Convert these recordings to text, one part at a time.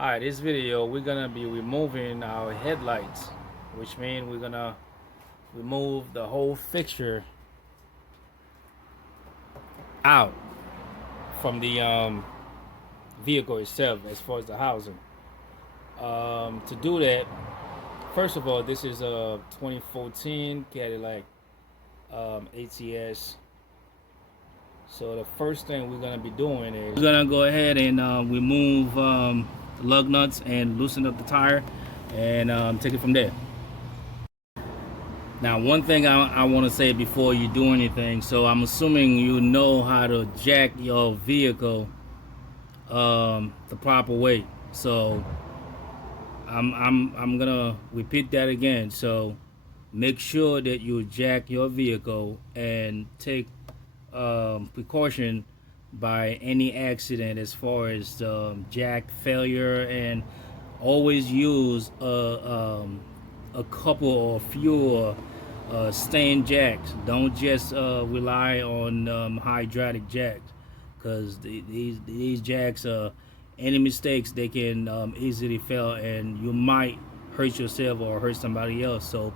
Alright, this video we're gonna be removing our headlights, which means we're gonna remove the whole fixture out from the vehicle itself as far as the housing. To do that, first of all, this is a 2014 Cadillac Ats. So the first thing we're gonna be doing is we're gonna go ahead and remove the lug nuts and loosen up the tire and take it from there. Now, one thing I want to say before you do anything, so I'm assuming you know how to jack your vehicle the proper way. So I'm gonna repeat that again. So make sure that you jack your vehicle and take precaution by any accident as far as jack failure, and always use a couple or fewer stand jacks. Don't just rely on hydraulic jacks, because these jacks, any mistakes, they can easily fail and you might hurt yourself or hurt somebody else. So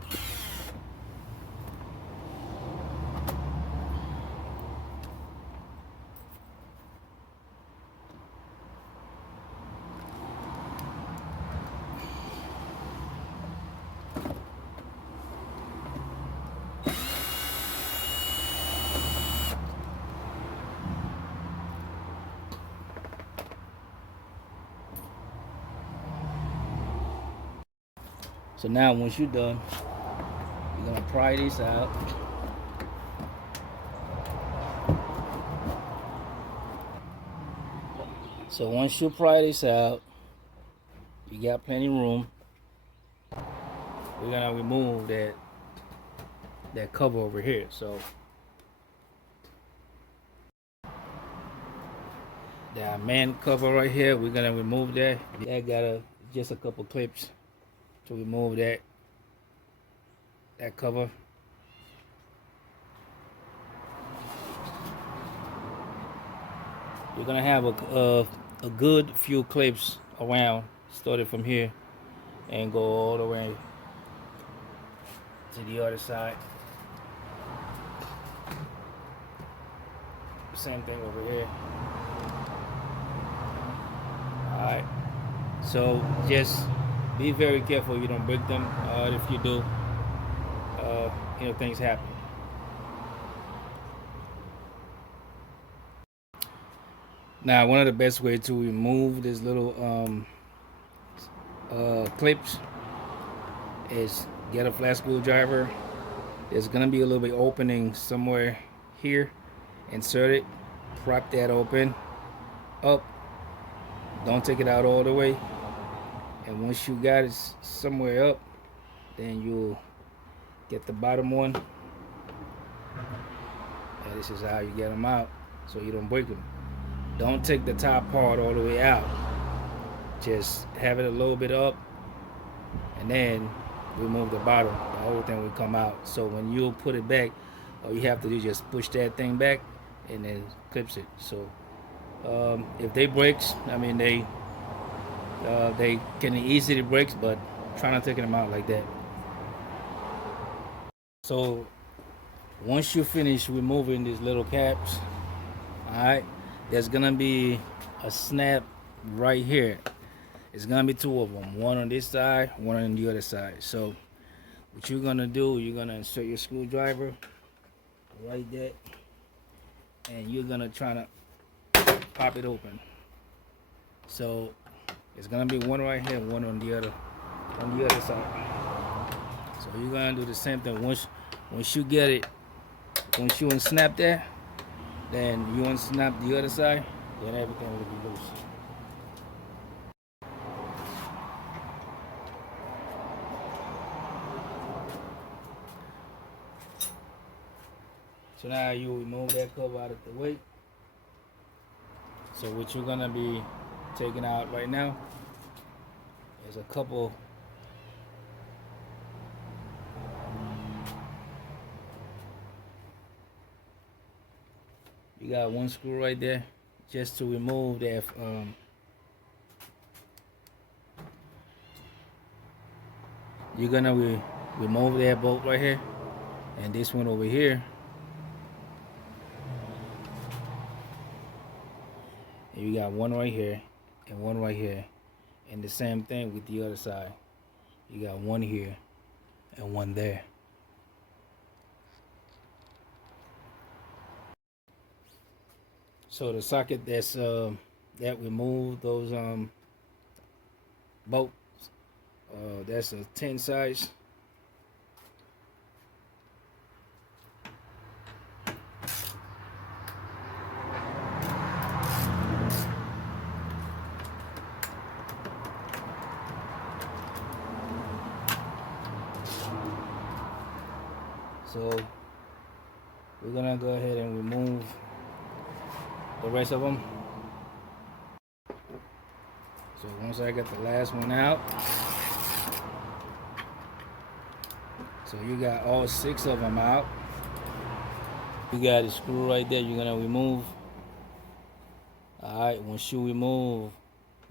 now once you're done, you're gonna pry this out. So once you pry this out, you got plenty of room. We're gonna remove that cover over here. So that main cover right here, we're gonna remove that. That got just a couple clips to remove that cover. You're gonna have a good few clips around, started from here and go all the way to the other side. Same thing over here. Alright, so just be very careful you don't break them. If you do, things happen. Now, one of the best ways to remove this little clips is get a flat screwdriver. There's gonna be a little bit opening somewhere here. Insert it, prop that open up. Don't take it out all the way. And once you got it somewhere up, then you'll get the bottom one. And this is how you get them out, so you don't break them. Don't take the top part all the way out. Just have it a little bit up, and then remove the bottom. The whole thing will come out. So when you put it back, all you have to do is just push that thing back, and then clips it. So if they breaks, I mean they can easily break, but try not taking them out like that. So once you finish removing these little caps, alright, there's gonna be a snap right here. It's gonna be two of them, one on this side, one on the other side. So what you're gonna do, you're gonna insert your screwdriver right there, and you're gonna try to pop it open. So it's gonna be one right here, one on the other side. So you're gonna do the same thing. Once you get it, once you unsnap that, then you unsnap the other side, then everything will be loose. So now you remove that cover out of the way. So what you're gonna be taking out right now is a couple you got one screw right there, just to remove that you're gonna remove that bolt right here, and this one over here. And you got one right here and one right here, and the same thing with the other side. You got one here and one there. So the socket that remove those bolts, that's a 10 size. So we're gonna go ahead and remove the rest of them. So once I get the last one out, so you got all 6 of them out. You got a screw right there you're gonna remove. Alright, once you remove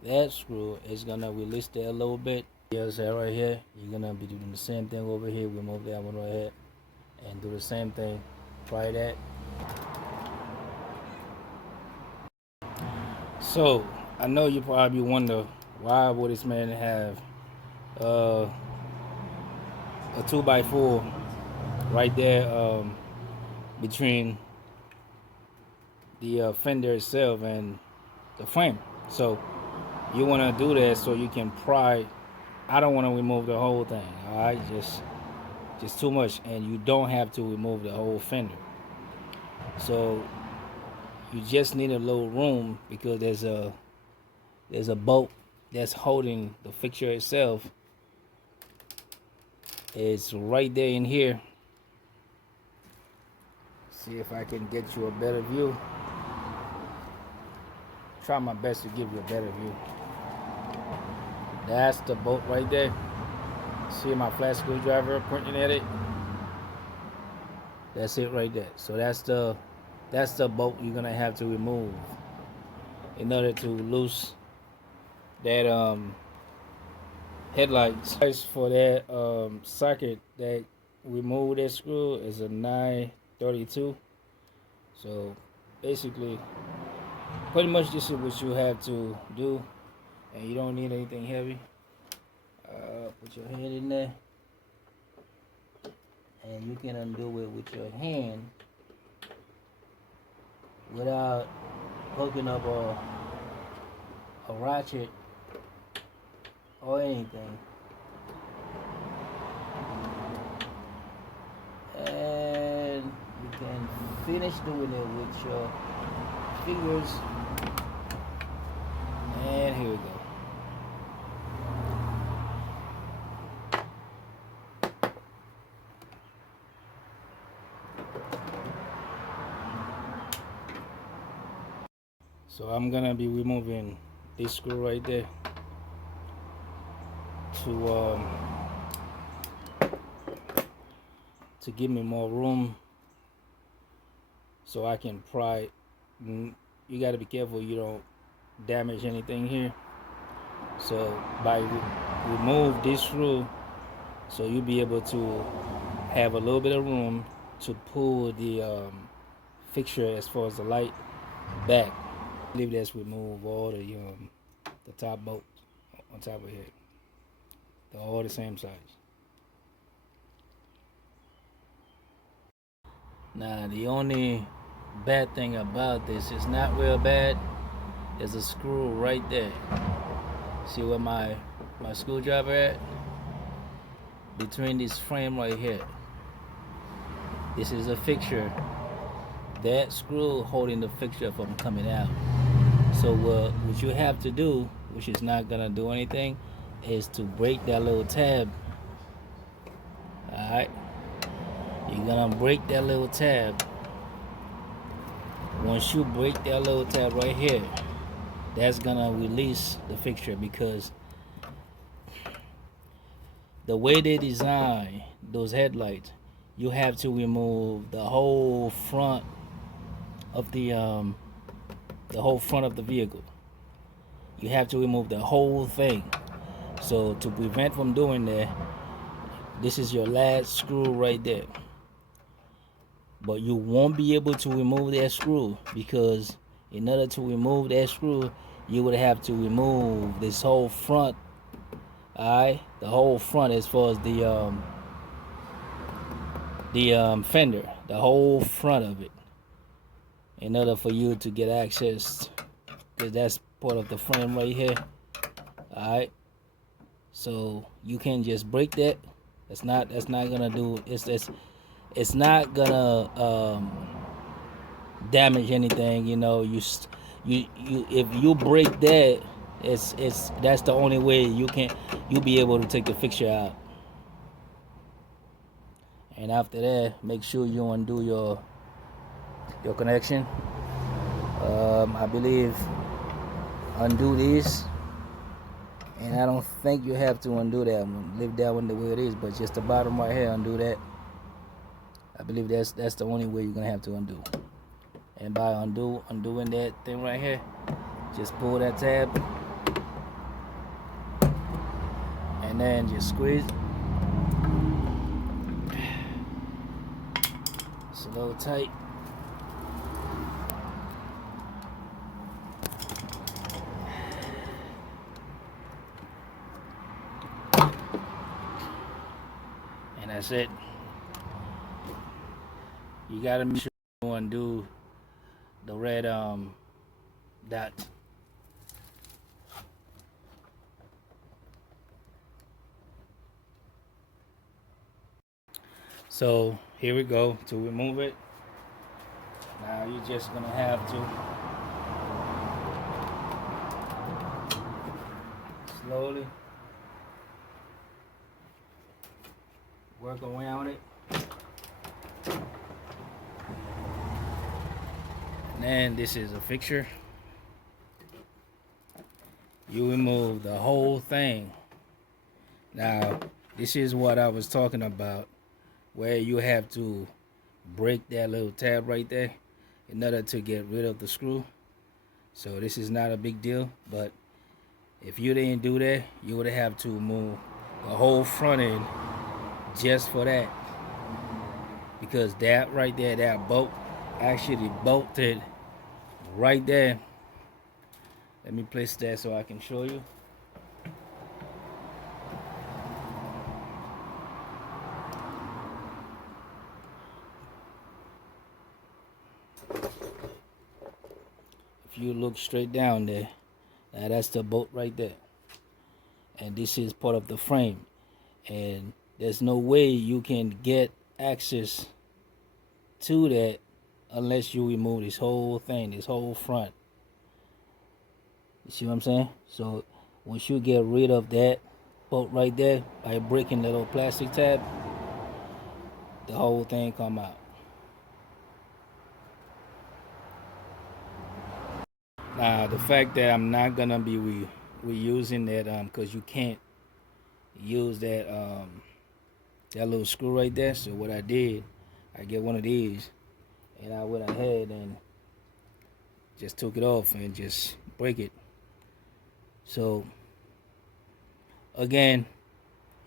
that screw, it's gonna release that a little bit. The other side right here, you're gonna be doing the same thing over here. Remove that one right here and do the same thing. Try that. So I know you probably wonder, why would this man have a 2x4 right there between the fender itself and the frame? So you want to do that so you can pry. I don't want to remove the whole thing. All right, just too much, and you don't have to remove the whole fender. So you just need a little room, because there's a bolt that's holding the fixture itself. It's right there in here. See if I can get you a better view. Try my best to give you a better view. That's the bolt right there. See my flat screwdriver pointing at it? That's it right there. So that's the bolt you're gonna have to remove in order to loose that headlights. Price for that socket that remove that screw is a $9.32. So basically, pretty much this is what you have to do, and you don't need anything heavy. Put your hand in there, and you can undo it with your hand without hooking up a ratchet or anything. And you can finish doing it with your fingers. And here we go. So I'm gonna be removing this screw right there to give me more room so I can pry. You got to be careful you don't damage anything here. So by remove this screw, so you'll be able to have a little bit of room to pull the fixture as far as the light back. Leave this, remove all the top bolts on top of here. They're all the same size. Now the only bad thing about this, is not real bad, there's a screw right there. See where my screwdriver at? Between this frame right here. This is a fixture. That screw holding the fixture from coming out. So what you have to do, which is not gonna do anything, is to break that little tab. Alright, you're gonna break that little tab. Once you break that little tab right here, that's gonna release the fixture, because the way they design those headlights, you have to remove the whole front of the vehicle. You have to remove the whole thing. So to prevent from doing that, This is your last screw right there. But you won't be able to remove that screw, because in order to remove that screw, you would have to remove this whole front. Alright, the whole front, as far as the fender, the whole front of it, in order for you to get access, because that's part of the frame right here. Alright, so you can just break that. That's not gonna do it's not gonna damage anything. You know, you if you break that, that's the only way you'll be able to take the fixture out. And after that, make sure you undo your connection. I believe undo this, and I don't think you have to undo that one. Leave that one the way it is, but just the bottom right here, undo that. I believe that's the only way you're gonna have to undo. And by undoing that thing right here, just pull that tab and then just squeeze. It's a little tight. And that's it. You gotta make sure you undo the red dot. So here we go to remove it. Now you're just gonna have to slowly work around it. And then this is a fixture. You remove the whole thing. Now this is what I was talking about, where you have to break that little tab right there in order to get rid of the screw. So this is not a big deal, but if you didn't do that, you would have to move the whole front end just for that, because that right there, that bolt actually bolted right there. Let me place that so I can show you. If you look straight down there, now that's the bolt right there, and this is part of the frame, and there's no way you can get access to that unless you remove this whole thing, this whole front. You see what I'm saying? So once you get rid of that bolt right there by breaking the little plastic tab, the whole thing come out. Now the fact that I'm not gonna be reusing that, because you can't use that that little screw right there. So what I did, I get one of these, and I went ahead and just took it off and just break it. So again,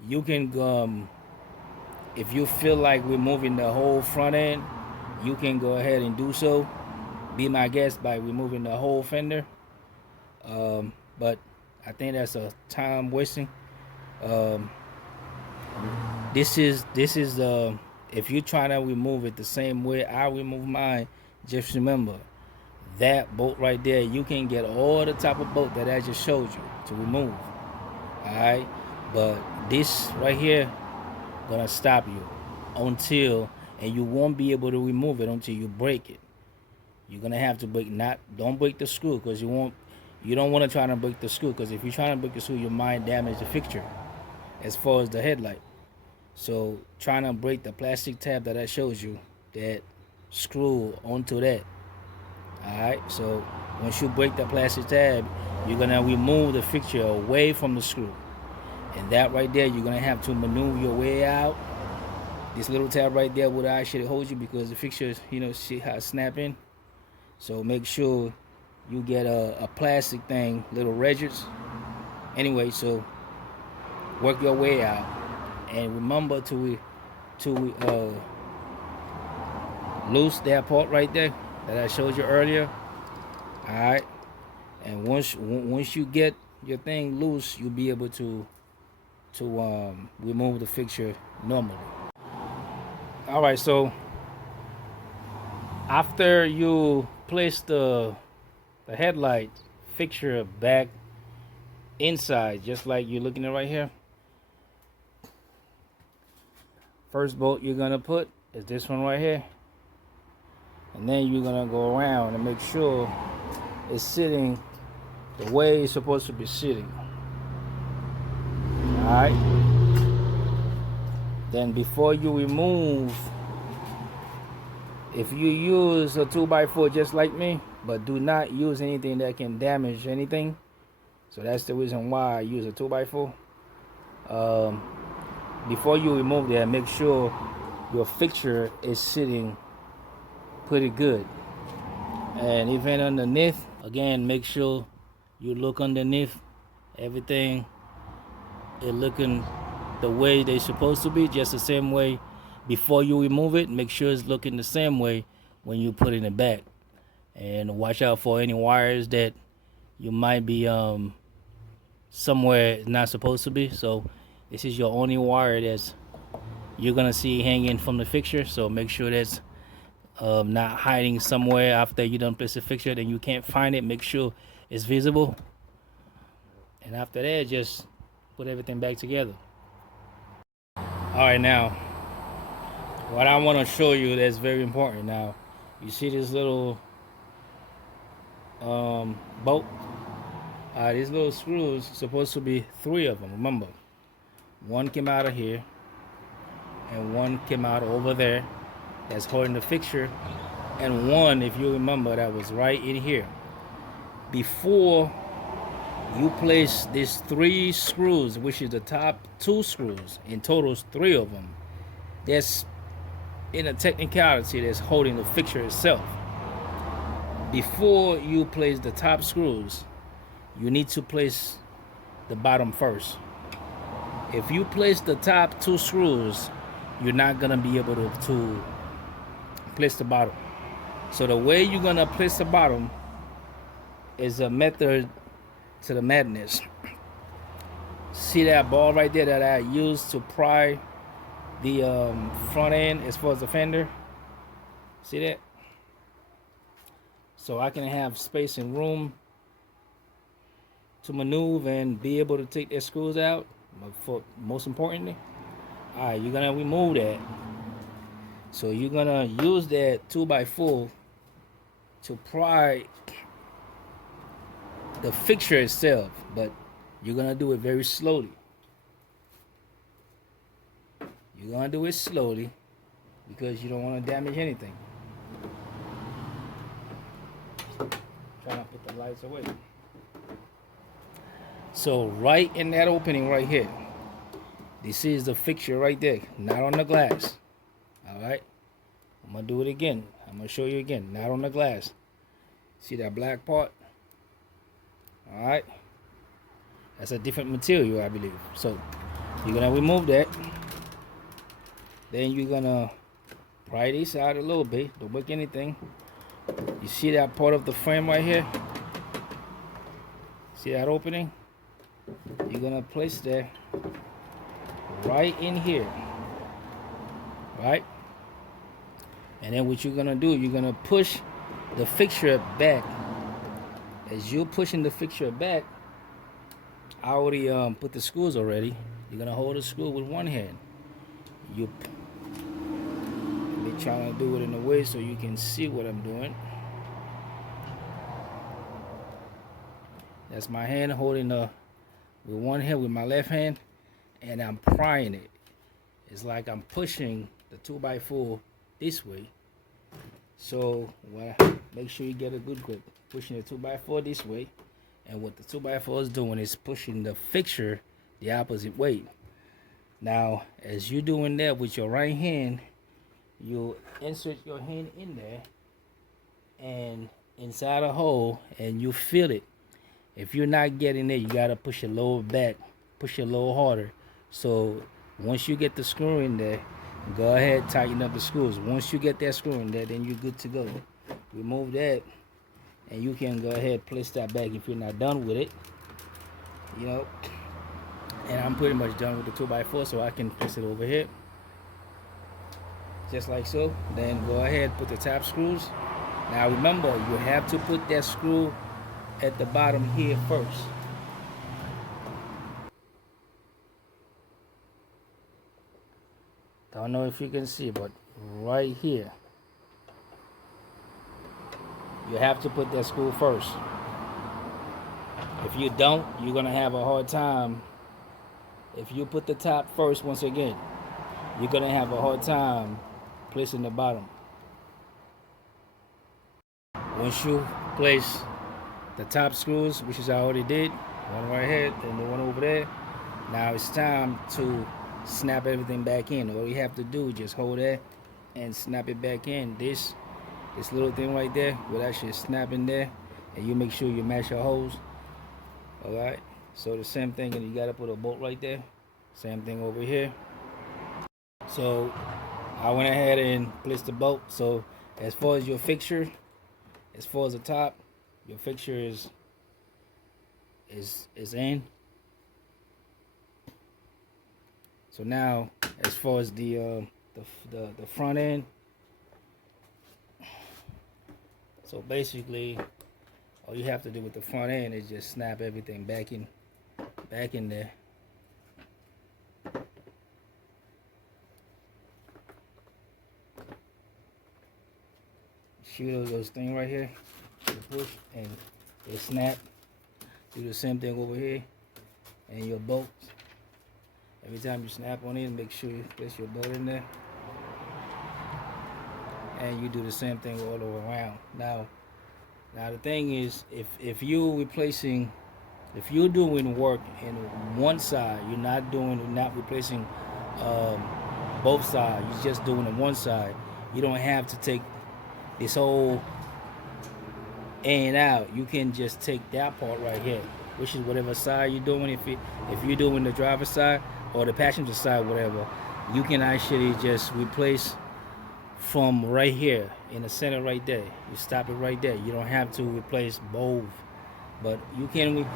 you can if you feel like removing the whole front end, you can go ahead and do so. Be my guest by removing the whole fender. But I think that's a time wasting. This is if you're trying to remove it the same way I remove mine, just remember that bolt right there, you can get all the type of bolt that I just showed you to remove. Alright, but this right here gonna stop you until, and you won't be able to remove it until you break it. You're gonna have to break, don't break the screw, because you don't want to try to break the screw, because if you're trying to break the screw, you might damage the fixture as far as the headlight. So trying to break the plastic tab that I showed you, that screw onto that. Alright, so once you break the plastic tab, you're gonna remove the fixture away from the screw, and that right there, you're gonna have to maneuver your way out. This little tab right there would actually hold you, because the fixture, see how it's snapping. So make sure you get a plastic thing, little wedges. Anyway, so work your way out, and remember to loose that part right there that I showed you earlier. All right, and once you get your thing loose, you'll be able to remove the fixture normally. All right, so after you place the headlight fixture back inside, just like you're looking at right here, first bolt you're gonna put is this one right here, and then you're gonna go around and make sure it's sitting the way it's supposed to be sitting. All right, then before you remove, if you use a 2x4 just like me, but do not use anything that can damage anything, so that's the reason why I use a 2x4. Before you remove that, make sure your fixture is sitting pretty good. And even underneath, again, make sure you look underneath, everything is looking the way they're supposed to be, just the same way. Before you remove it, make sure it's looking the same way when you put it back. And watch out for any wires that you might be somewhere it's not supposed to be. So this is your only wire that's you're gonna see hanging from the fixture, so make sure that's not hiding somewhere after you done place the fixture, then you can't find it. Make sure it's visible, and after that, just put everything back together. All right, now what I want to show you that's very important. Now you see this little bolt. These little screws, supposed to be 3 of them. Remember, one came out of here and one came out over there that's holding the fixture, and one, if you remember, that was right in here. Before you place these 3 screws, which is the top 2 screws, in total 3 of them, that's in a technicality that's holding the fixture itself. Before you place the top screws, you need to place the bottom first. If you place the top 2 screws, you're not gonna be able to place the bottom. So the way you're gonna place the bottom is a method to the madness. See that ball right there that I used to pry the front end as far as the fender? See that? So I can have space and room to maneuver and be able to take their screws out. But for most importantly, all right, you're gonna remove that. So you're gonna use that 2x4 to pry the fixture itself, but you're gonna do it very slowly. You're gonna do it slowly because you don't want to damage anything. Trying to put the lights away. So right in that opening right here, this is the fixture right there, not on the glass. All right, I'm gonna do it again. I'm gonna show you again, not on the glass. See that black part? All right, that's a different material, I believe. So you're gonna remove that. Then you're gonna pry this out a little bit. Don't break anything. You see that part of the frame right here? See that opening? You're gonna place that right in here, right? And then what you're gonna do, you're gonna push the fixture back. As you're pushing the fixture back, I already put the screws already. You're gonna hold the screw with one hand. You be trying to do it in a way so you can see what I'm doing. That's my hand holding with one hand with my left hand, and I'm prying it. It's like I'm pushing the 2x4 this way. So make sure you get a good grip. Pushing the 2x4 this way, and what the 2x4 is doing is pushing the fixture the opposite way. Now, as you're doing that with your right hand, you insert your hand in there and inside a hole, and you feel it. If you're not getting it, you gotta push it a little back, push it a little harder, so Once you get the screw in there, go ahead, tighten up the screws. Once you get that screw in there, then you're good to go. Remove that, and you can go ahead place that back if you're not done with it. You know, and I'm pretty much done with the 2x4, so I can place it over here. Just like so. Then go ahead, put the top screws. Now remember, you have to put that screw at the bottom here first. Don't know if you can see, but right here, you have to put that screw first. If you don't, you're gonna have a hard time. If you put the top first, once again, you're gonna have a hard time placing the bottom. Once you place the top screws, which is I already did, one right here and the one over there, now it's time to snap everything back in. All you have to do is just hold that and snap it back in. This little thing right there will actually snap in there, and you make sure you match your holes. Alright, so the same thing, and you gotta put a bolt right there. Same thing over here. So I went ahead and placed the bolt. So as far as your fixture, as far as the top, your fixture is in. So now, as far as the front end, so basically, all you have to do with the front end is just snap everything back in there. Shoot those things right here, you push and they snap. Do the same thing over here, and your bolts. Every time you snap on it, make sure you place your bolt in there. And you do the same thing all the way around. Now the thing is, if you're doing work in one side, you're not replacing both sides. You're just doing on one side. You don't have to take this whole in and out. You can just take that part right here, which is whatever side you're doing. If you're doing the driver's side or the passenger side, whatever, you can actually just replace from right here in the center right there. You stop it right there. You don't have to replace both, but you can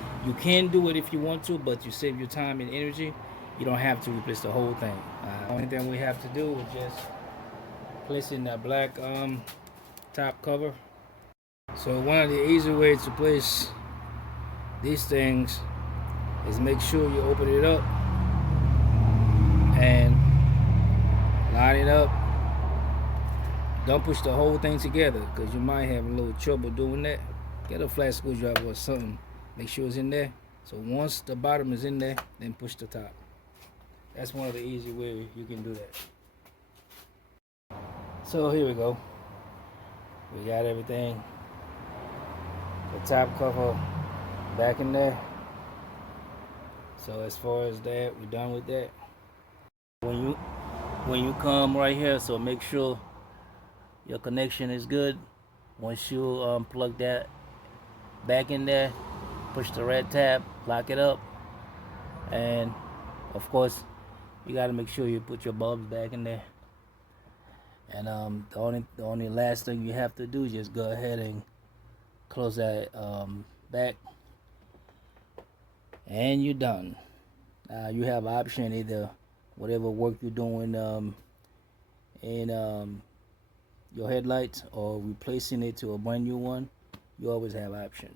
do it if you want to, but you save your time and energy. You don't have to replace the whole thing. The only thing we have to do is just place in that black top cover. So one of the easy ways to place these things is make sure you open it up and line it up. Don't push the whole thing together, because you might have a little trouble doing that. Get a flat screwdriver or something. Make sure it's in there. So once the bottom is in there, then push the top. That's one of the easy ways you can do that. So here we go. We got everything. The top cover back in there. So as far as that, we're done with that. When you come right here, so make sure your connection is good. Once you plug that back in there, push the red tab, lock it up, and of course you got to make sure you put your bulbs back in there. And the only last thing you have to do is just go ahead and close that back, and you're done. You have option, either whatever work you're doing in your headlights or replacing it to a brand new one. You always have option.